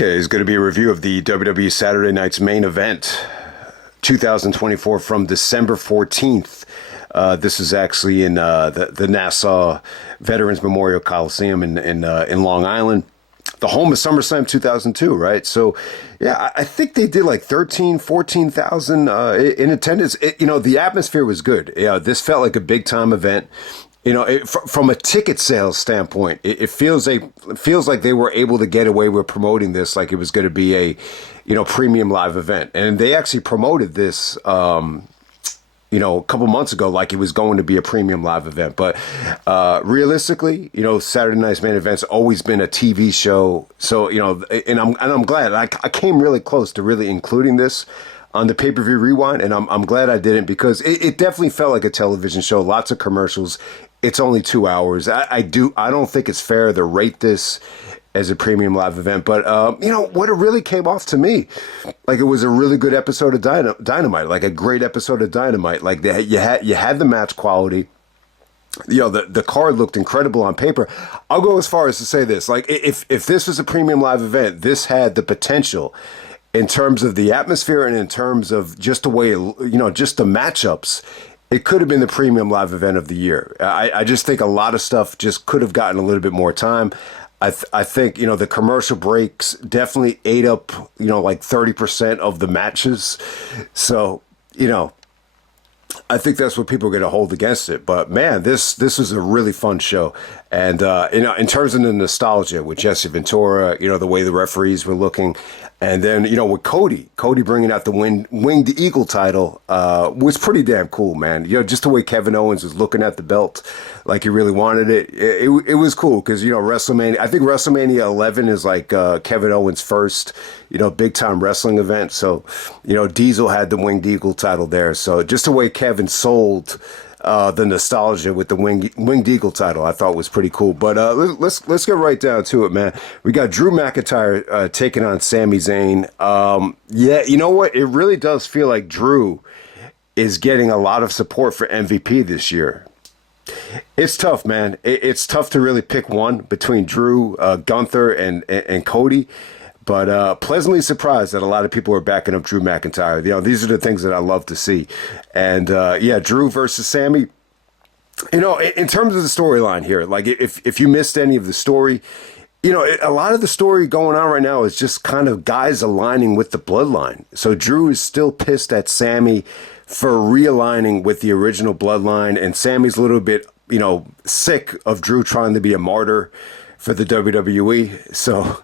Okay, it's going to be a review of the WWE Saturday Night's Main Event 2024 from December 14th. This is actually in the Nassau Veterans Memorial Coliseum in Long Island, the home of SummerSlam 2002, right? So, yeah, I think they did like 14,000 in attendance. The atmosphere was good. Yeah, this felt like a big-time event. From a ticket sales standpoint, it feels like they were able to get away with promoting this like it was going to be a, premium live event. And they actually promoted this, a couple months ago like it was going to be a premium live event. But realistically, Saturday Night's Main Event's always been a TV show. So, and I'm glad I came really close to really including this on the pay-per-view rewind, and I'm glad I didn't, because it definitely felt like a television show. Lots of commercials. It's only 2 hours. I don't think it's fair to rate this as a premium live event, but what it really came off to me, like it was a really good episode of Dynamite, like a great episode of Dynamite. Like you had the match quality. The card looked incredible on paper. I'll go as far as to say this: like if this was a premium live event, this had the potential, in terms of the atmosphere and in terms of just the way, just the matchups, it could have been the premium live event of the year. I just think a lot of stuff just could have gotten a little bit more time. I think, the commercial breaks definitely ate up, like 30% of the matches. So, I think that's what people are going to hold against it. But man, this was a really fun show. And, in terms of the nostalgia with Jesse Ventura, the way the referees were looking. And then, with Cody bringing out the Winged Eagle title was pretty damn cool, man. Just the way Kevin Owens was looking at the belt like he really wanted it. It was cool because, WrestleMania, I think WrestleMania 11 is like Kevin Owens' first, big time wrestling event. So, Diesel had the Winged Eagle title there. So just the way Kevin sold the nostalgia with the Winged Eagle title, I thought was pretty cool. But let's get right down to it, man. We got Drew McIntyre taking on Sami Zayn. Yeah, you know what? It really does feel like Drew is getting a lot of support for MVP this year. It's tough, man. It's tough to really pick one between Drew, Gunther, and Cody. But pleasantly surprised that a lot of people are backing up Drew McIntyre. These are the things that I love to see. And Drew versus Sami. In terms of the storyline here, like if you missed any of the story, a lot of the story going on right now is just kind of guys aligning with the bloodline. So Drew is still pissed at Sami for realigning with the original bloodline, and Sami's a little bit, sick of Drew trying to be a martyr for the WWE. So,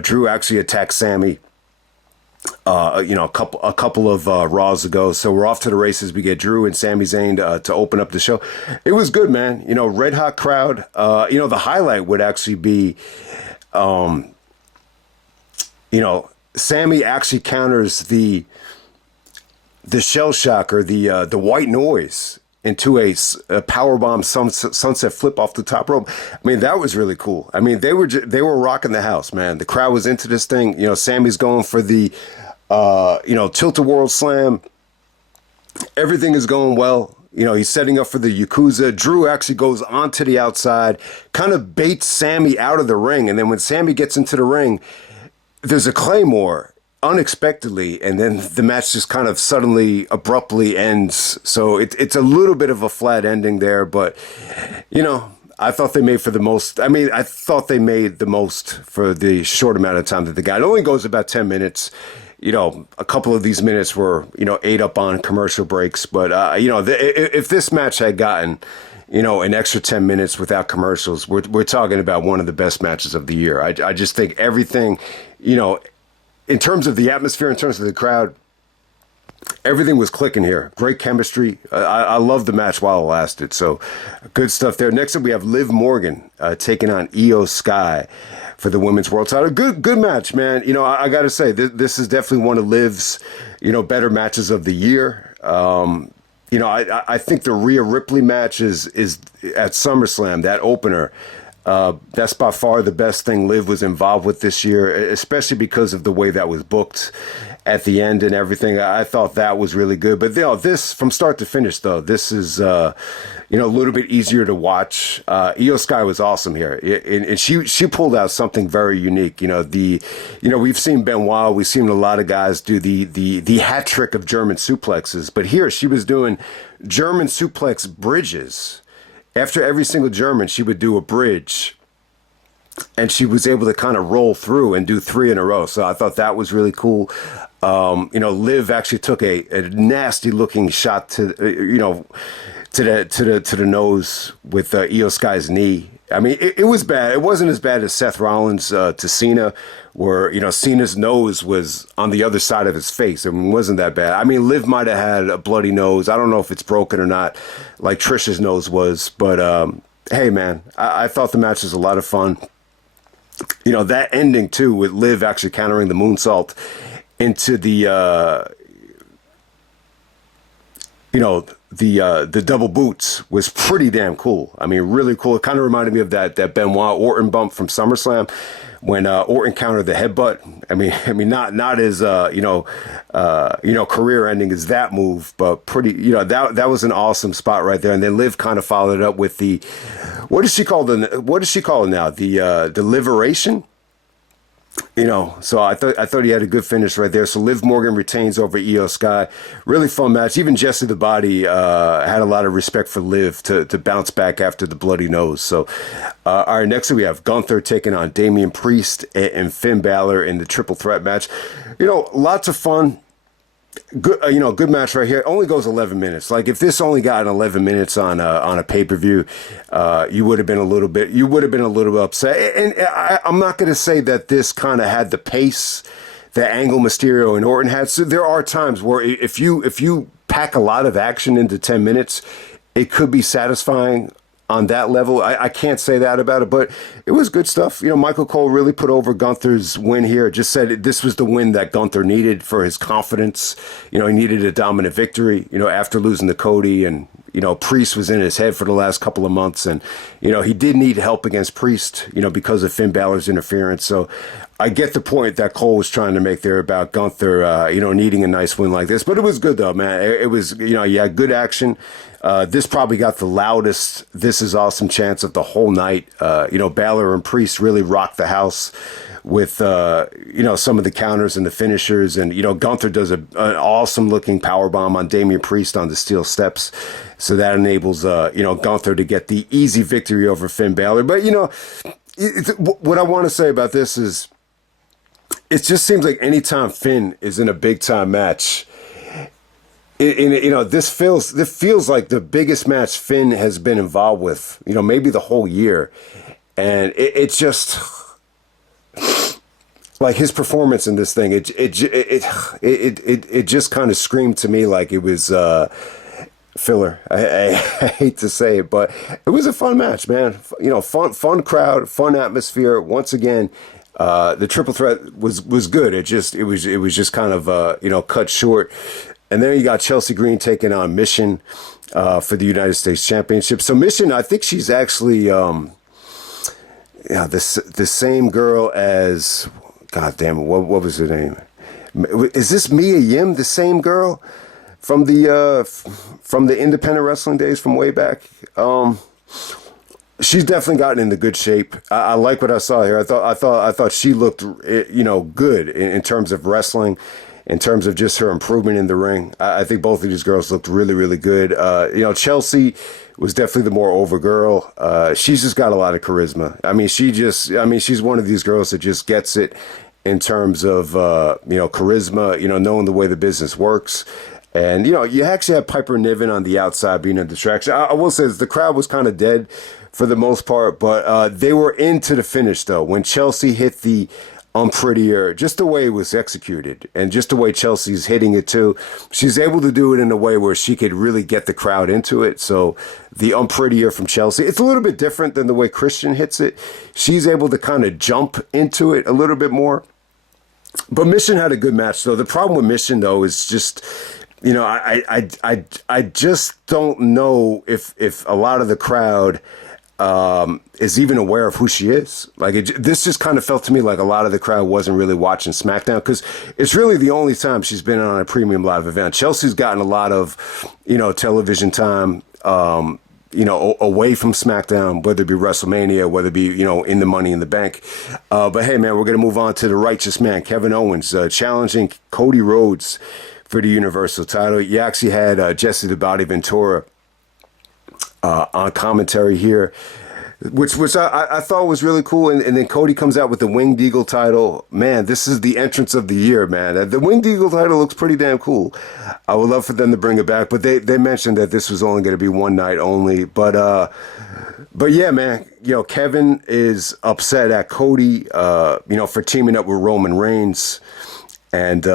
Drew actually attacked Sami, a couple of Raws ago. So we're off to the races. We get Drew and Sami Zayn to open up the show. It was good, man. Red hot crowd. The highlight would actually be, Sami actually counters the shell shocker, the white noise, into a powerbomb sunset flip off the top rope. I mean, that was really cool. I mean, they were rocking the house, man. The crowd was into this thing. Sami's going for the tilt-a-whirl slam. Everything is going well. He's setting up for the Yakuza. Drew actually goes onto the outside, kind of baits Sami out of the ring, and then when Sami gets into the ring, there's a Claymore unexpectedly, and then the match just kind of suddenly abruptly ends. So it's a little bit of a flat ending there, but I thought they made the most for the short amount of time that they got. It only goes about 10 minutes. A couple of these minutes were ate up on commercial breaks, but if this match had gotten an extra 10 minutes without commercials, we're talking about one of the best matches of the year. I just think everything, in terms of the atmosphere, in terms of the crowd, everything was clicking here. Great chemistry. I loved the match while it lasted. So good stuff there. Next up, we have Liv Morgan taking on Io Sky for the women's world title. Good match, man. I got to say, this is definitely one of Liv's, better matches of the year. I think the Rhea Ripley match is at SummerSlam, that opener. That's by far the best thing Liv was involved with this year, especially because of the way that was booked at the end and everything. I thought that was really good. But this, from start to finish, though, this is a little bit easier to watch. Io Sky was awesome here, and she pulled out something very unique. We've seen Benoit, we've seen a lot of guys do the hat trick of German suplexes, but here she was doing German suplex bridges. After every single German, she would do a bridge, and she was able to kind of roll through and do 3 in a row. So I thought that was really cool. Liv actually took a nasty looking shot to the nose with Io Sky's knee. I mean, it was bad. It wasn't as bad as Seth Rollins to Cena, where Cena's nose was on the other side of his face. I mean, it wasn't that bad. I mean, Liv might have had a bloody nose. I don't know if it's broken or not, like Trish's nose was. But hey, man, I thought the match was a lot of fun. That ending too, with Liv actually countering the moonsault into the the double boots was pretty damn cool. I mean, really cool. It kind of reminded me of that Benoit Orton bump from SummerSlam when Orton countered the headbutt. I mean, not as career ending as that move, but pretty. That was an awesome spot right there. And then Liv kind of followed it up with the what does she call it now? The Liberation. So I thought he had a good finish right there. So Liv Morgan retains over Io Sky. Really fun match. Even Jesse the Body had a lot of respect for Liv to bounce back after the bloody nose. So, all right, next we have Gunther taking on Damien Priest and Finn Balor in the triple threat match. Lots of fun. Good, good match right here. It only goes 11 minutes. Like if this only got 11 minutes on a pay-per-view, you would have been a little bit upset. And I'm not going to say that this kind of had the pace that Angle, Mysterio, and Orton had. So there are times where if you pack a lot of action into 10 minutes, it could be satisfying on that level. I can't say that about it, but it was good stuff. Michael Cole really put over Gunther's win here. Just said this was the win that Gunther needed for his confidence. He needed a dominant victory, after losing to Cody, and, Priest was in his head for the last couple of months, and, he did need help against Priest, because of Finn Balor's interference. So I get the point that Cole was trying to make there about Gunther, needing a nice win like this, but it was good though, man. It was, good action. This probably got the loudest "This is awesome" chants of the whole night. Balor and Priest really rocked the house with, some of the counters and the finishers. And, Gunther does an awesome looking powerbomb on Damien Priest on the steel steps. So that enables, Gunther to get the easy victory over Finn Balor. But, what I want to say about this is it just seems like anytime Finn is in a big time match, this feels like the biggest match Finn has been involved with, maybe the whole year. And it's just like his performance in this thing. It just kind of screamed to me like it was filler. I hate to say it, but it was a fun match, man. Fun crowd, fun atmosphere. Once again, the triple threat was good. It was just kind of cut short. And then you got Chelsea Green taking on Michin for the United States Championship. So Michin, I think she's actually the same girl as, God damn it, what was her name? Is this Mia Yim, the same girl from the independent wrestling days from way back? She's definitely gotten into good shape. I like what I saw here. I thought she looked good in terms of wrestling. In terms of just her improvement in the ring, I think both of these girls looked really, really good. Chelsea was definitely the more over girl. She's just got a lot of charisma. She's one of these girls that just gets it in terms of, charisma, knowing the way the business works. And, you actually have Piper Niven on the outside being a distraction. I will say the crowd was kind of dead for the most part, but they were into the finish, though. When Chelsea hit the Unprettier, just the way it was executed and just the way Chelsea's hitting it too. She's able to do it in a way where she could really get the crowd into it. So the Unprettier from Chelsea, it's a little bit different than the way Christian hits it. She's able to kind of jump into it a little bit more. But Michin had a good match though. The problem with Michin though is just, I just don't know if a lot of the crowd is even aware of who she is. Like this just kind of felt to me like a lot of the crowd wasn't really watching SmackDown because it's really the only time she's been on a premium live event. Chelsea's gotten a lot of, television time, away from SmackDown, whether it be WrestleMania, whether it be, in the Money in the Bank. But hey, man, we're going to move on to the righteous man, Kevin Owens, challenging Cody Rhodes for the Universal title. You actually had Jesse the Body Ventura on commentary here, which I thought was really cool. And then Cody comes out with the Winged Eagle title. Man, this is the entrance of the year, man. The Winged Eagle title looks pretty damn cool. I would love for them to bring it back, but they mentioned that this was only going to be one night only. But yeah, man, Kevin is upset at Cody, for teaming up with Roman Reigns. And,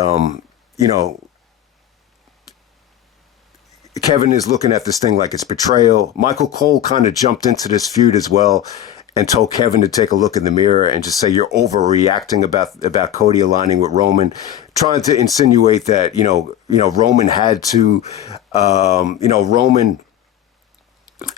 Kevin is looking at this thing like it's betrayal. Michael Cole kind of jumped into this feud as well and told Kevin to take a look in the mirror and just say you're overreacting about Cody aligning with Roman, trying to insinuate that, Roman had to, Roman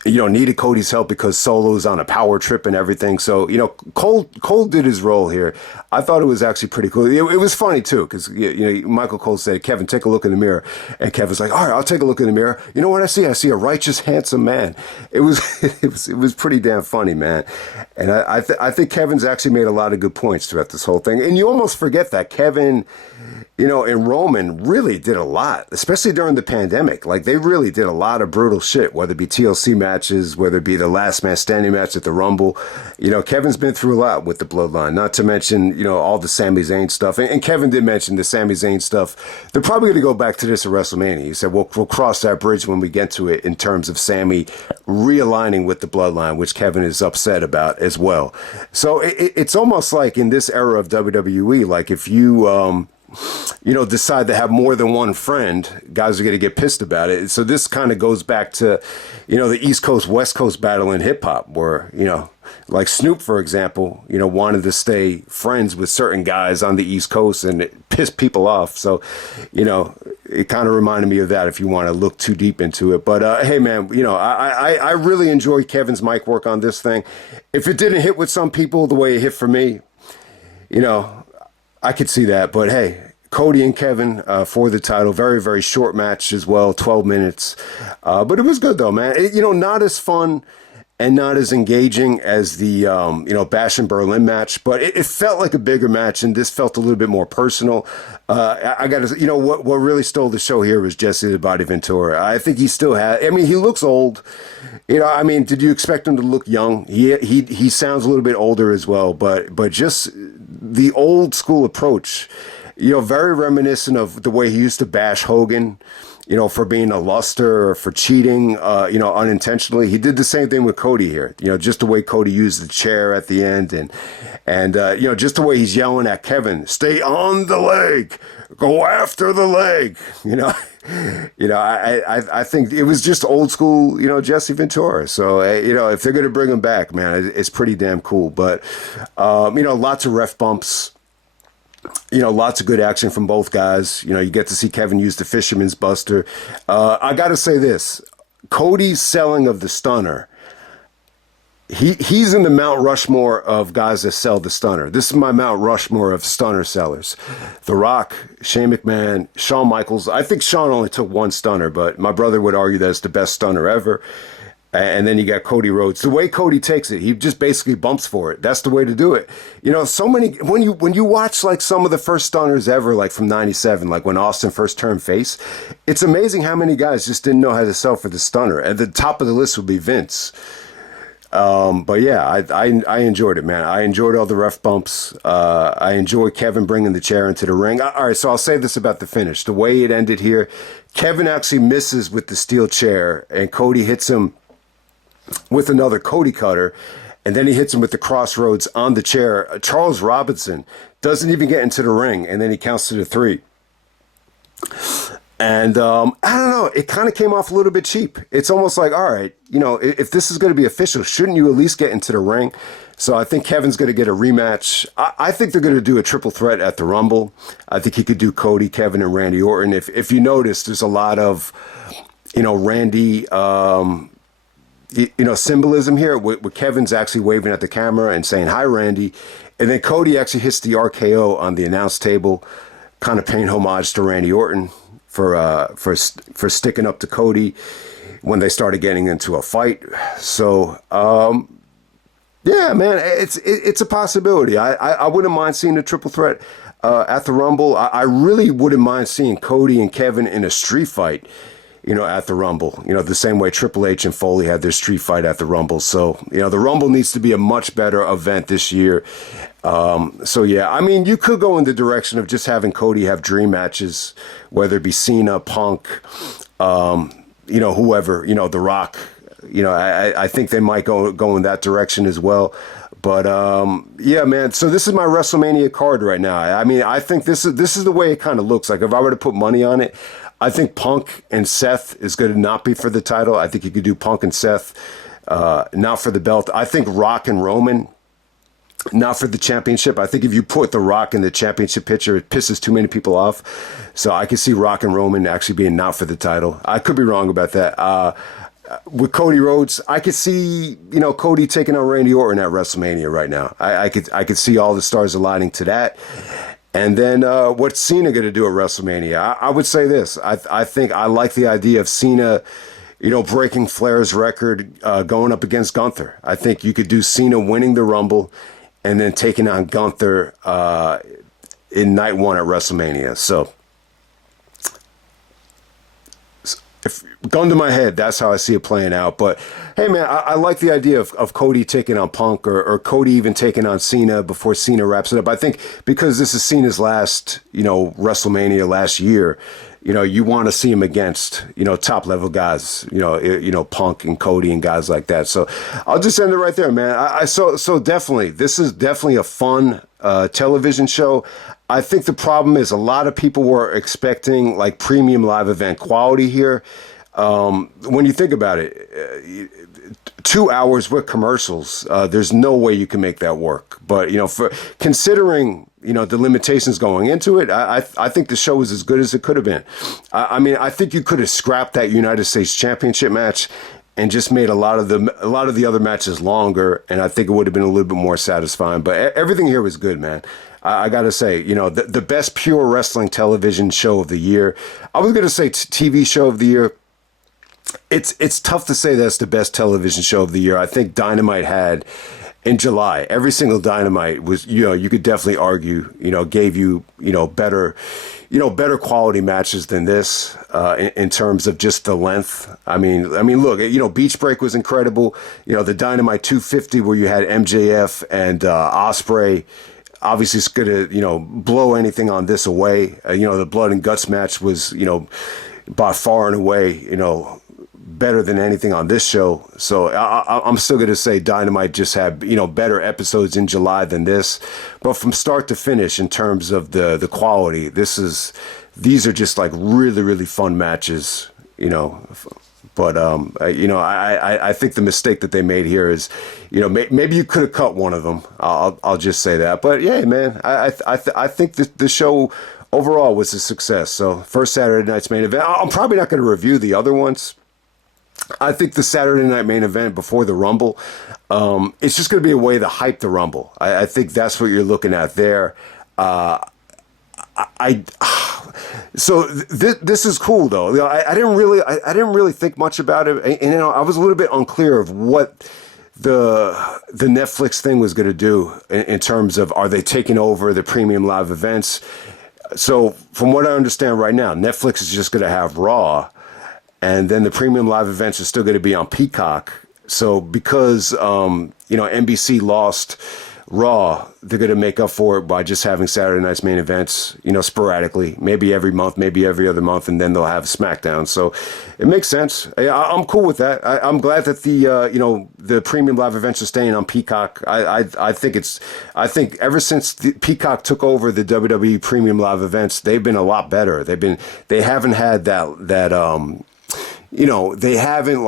needed Cody's help because Solo's on a power trip and everything. So, Cole did his role here. I thought it was actually pretty cool. It was funny too, because, Michael Cole said, Kevin, take a look in the mirror. And Kevin's like, all right, I'll take a look in the mirror. You know what I see? I see a righteous, handsome man. It was, it was pretty damn funny, man. And I think Kevin's actually made a lot of good points throughout this whole thing. And you almost forget that Kevin, and Roman really did a lot, especially during the pandemic. Like, they really did a lot of brutal shit, whether it be TLC matches, whether it be the last man standing match at the Rumble. Kevin's been through a lot with the Bloodline, not to mention, all the Sami Zayn stuff. And Kevin did mention the Sami Zayn stuff. They're probably going to go back to this at WrestleMania. He said, we'll cross that bridge when we get to it in terms of Sami realigning with the Bloodline, which Kevin is upset about as well. So it's almost like in this era of WWE, like if you, decide to have more than one friend, guys are going to get pissed about it. So this kind of goes back to, the East Coast, West Coast battle in hip hop where, like Snoop, for example, wanted to stay friends with certain guys on the East Coast and it pissed people off. So, it kind of reminded me of that if you want to look too deep into it. But, hey, man, I really enjoy Kevin's mic work on this thing. If it didn't hit with some people the way it hit for me, I could see that, but hey, Cody and Kevin for the title. Very, very short match as well, 12 minutes. But it was good, though, man. Not as fun and not as engaging as the, Bash in Berlin match, but it felt like a bigger match, and this felt a little bit more personal. I got to, what really stole the show here was Jesse the Body Ventura. I think he still has, he looks old. Did you expect him to look young? He sounds a little bit older as well, but just the old school approach, very reminiscent of the way he used to bash Hogan, for being a luster or for cheating, unintentionally. He did the same thing with Cody here, just the way Cody used the chair at the end and just the way he's yelling at Kevin, stay on the leg, go after the leg, I think it was just old school, Jesse Ventura. So, if they're going to bring him back, man, it's pretty damn cool. But, lots of ref bumps. Lots of good action from both guys. You get to see Kevin use the Fisherman's Buster. I got to say this. Cody's selling of the stunner, he's in the Mount Rushmore of guys that sell the stunner. This is my Mount Rushmore of stunner sellers. The Rock, Shane McMahon, Shawn Michaels. I think Shawn only took one stunner, but my brother would argue that it's the best stunner ever. And then you got Cody Rhodes. The way Cody takes it, he just basically bumps for it. That's the way to do it. So many, when you watch like some of the first stunners ever, like from 97, like when Austin first turned face, it's amazing how many guys just didn't know how to sell for the stunner. At the top of the list would be Vince. But yeah, I enjoyed it, man. I enjoyed all the ref bumps. I enjoyed Kevin bringing the chair into the ring. All right, so I'll say this about the finish. The way it ended here, Kevin actually misses with the steel chair, and Cody hits him with another Cody cutter, and then he hits him with the crossroads on the chair. Charles Robinson doesn't even get into the ring, and then he counts to the 3. And I don't know, it kind of came off a little bit cheap. It's almost like, all right, if this is going to be official, shouldn't you at least get into the ring? So I think Kevin's going to get a rematch. I think they're going to do a triple threat at the Rumble. I think he could do Cody, Kevin, and Randy Orton. If you notice, there's a lot of, Randy... symbolism here with Kevin's actually waving at the camera and saying, "Hi, Randy." And then Cody actually hits the RKO on the announce table, kind of paying homage to Randy Orton for sticking up to Cody when they started getting into a fight. So, yeah, man, it's a possibility. I wouldn't mind seeing a triple threat at the Rumble. I really wouldn't mind seeing Cody and Kevin in a street fight, at the Rumble. The same way Triple H and Foley had their street fight at the Rumble. So, the Rumble needs to be a much better event this year. So, yeah, I mean, you could go in the direction of just having Cody have dream matches, whether it be Cena, Punk, whoever, The Rock. I think they might go in that direction as well. But yeah, man. So this is my WrestleMania card right now. I mean, I think this is the way it kind of looks. Like if I were to put money on it, I think Punk and Seth is going to not be for the title. I think you could do Punk and Seth, not for the belt. I think Rock and Roman, not for the championship. I think if you put The Rock in the championship picture, it pisses too many people off. So I could see Rock and Roman actually being not for the title. I could be wrong about that. With Cody Rhodes, I could see, Cody taking on Randy Orton at WrestleMania right now. I could see all the stars aligning to that. And then what's Cena going to do at WrestleMania? I would say this. I think I like the idea of Cena, breaking Flair's record, going up against Gunther. I think you could do Cena winning the Rumble and then taking on Gunther in night one at WrestleMania. So, if gun to my head, that's how I see it playing out. But hey, man, I like the idea of Cody taking on Punk or Cody even taking on Cena before Cena wraps it up. I think because this is Cena's last, WrestleMania last year, you want to see him against, top level guys, Punk and Cody and guys like that. So I'll just end it right there, man. So definitely, this is definitely a fun television show. I think the problem is a lot of people were expecting like premium live event quality here. When you think about it, 2 hours with commercials, there's no way you can make that work. But, for considering, the limitations going into it, I think the show was as good as it could have been. I mean, I think you could have scrapped that United States Championship match and just made a lot of the other matches longer, and I think it would have been a little bit more satisfying. But everything here was good, man. I got to say, the best pure wrestling television show of the year. I was going to say TV show of the year. It's tough to say that's the best television show of the year. I think Dynamite had in July. Every single Dynamite was, you could definitely argue, gave you, better quality matches than this in terms of just the length. I mean, look, Beach Break was incredible. The Dynamite 250 where you had MJF and Ospreay. Obviously, it's going to, blow anything on this away. The Blood and Guts match was, by far and away, better than anything on this show. So I'm still going to say Dynamite just had, better episodes in July than this. But from start to finish, in terms of the quality, these are just like really, really fun matches, But, I think the mistake that they made here is, maybe you could have cut one of them. I'll just say that. But, yeah, man, I think the show overall was a success. So, first Saturday night's main event. I'm probably not going to review the other ones. I think the Saturday night main event before the Rumble, it's just going to be a way to hype the Rumble. I think that's what you're looking at there. So this is cool though. I didn't really think much about it, and I was a little bit unclear of what the Netflix thing was going to do in terms of, are they taking over the premium live events? So from what I understand right now, Netflix is just going to have Raw, and then the premium live events are still going to be on Peacock. So because NBC lost Raw, they're going to make up for it by just having Saturday night's main events, sporadically, maybe every month, maybe every other month, and then they'll have SmackDown. So it makes sense. I'm cool with that. I'm glad that the premium live events are staying on Peacock. I think ever since Peacock took over the WWE premium live events, they've been a lot better. They haven't had that they haven't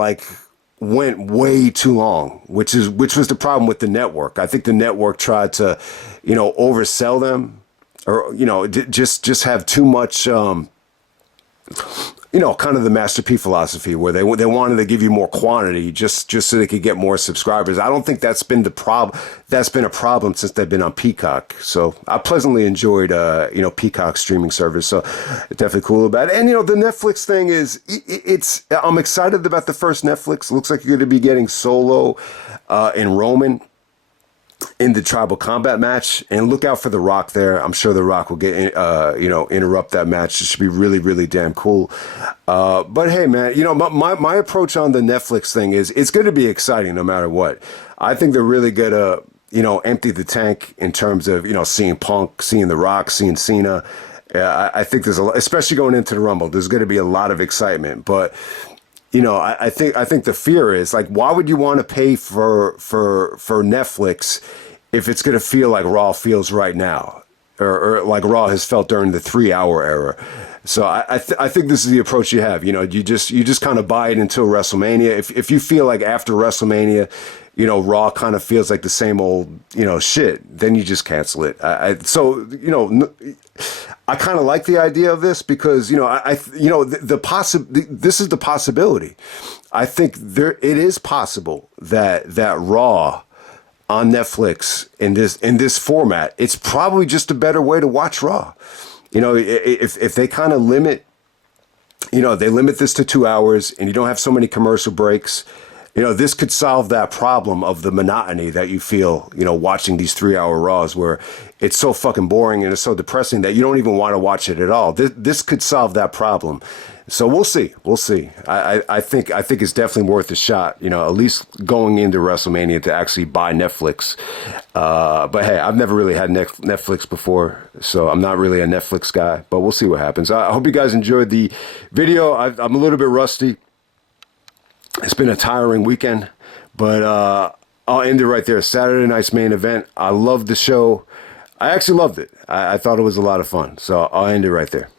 went way too long, which was the problem with the network. I think the network tried to, oversell them, or just have too much kind of the Master P philosophy where they wanted to give you more quantity just so they could get more subscribers. I don't think that's been the problem. That's been a problem since they've been on Peacock. So I pleasantly enjoyed, Peacock streaming service. So definitely cool about it. And, the Netflix thing I'm excited about the first Netflix. Looks like you're going to be getting Solo and Roman in the tribal combat match, and look out for The Rock there. I'm sure The Rock will get, interrupt that match. It should be really, really damn cool. But hey, man, my approach on the Netflix thing is it's going to be exciting no matter what. I think they're really going to, empty the tank in terms of, seeing Punk, seeing The Rock, seeing Cena. I think there's especially going into the Rumble, there's going to be a lot of excitement, but I think the fear is like, why would you want to pay for Netflix if it's going to feel like Raw feels right now, or like Raw has felt during the 3-hour era? So I think this is the approach you have. You just kind of buy it until WrestleMania. If you feel like after WrestleMania, Raw kind of feels like the same old, shit, then you just cancel it. I kind of like the idea of this because, this is the possibility. I think it is possible that Raw on Netflix in this format, it's probably just a better way to watch Raw. If they kind of limit, they limit this to 2 hours and you don't have so many commercial breaks. This could solve that problem of the monotony that you feel, watching these 3-hour Raws where it's so fucking boring and it's so depressing that you don't even want to watch it at all. This could solve that problem. So we'll see. We'll see. I think it's definitely worth a shot, at least going into WrestleMania to actually buy Netflix. But hey, I've never really had Netflix before, so I'm not really a Netflix guy, but we'll see what happens. I hope you guys enjoyed the video. I'm a little bit rusty. It's been a tiring weekend, but I'll end it right there. Saturday night's main event. I loved the show. I actually loved it. I thought it was a lot of fun. So I'll end it right there.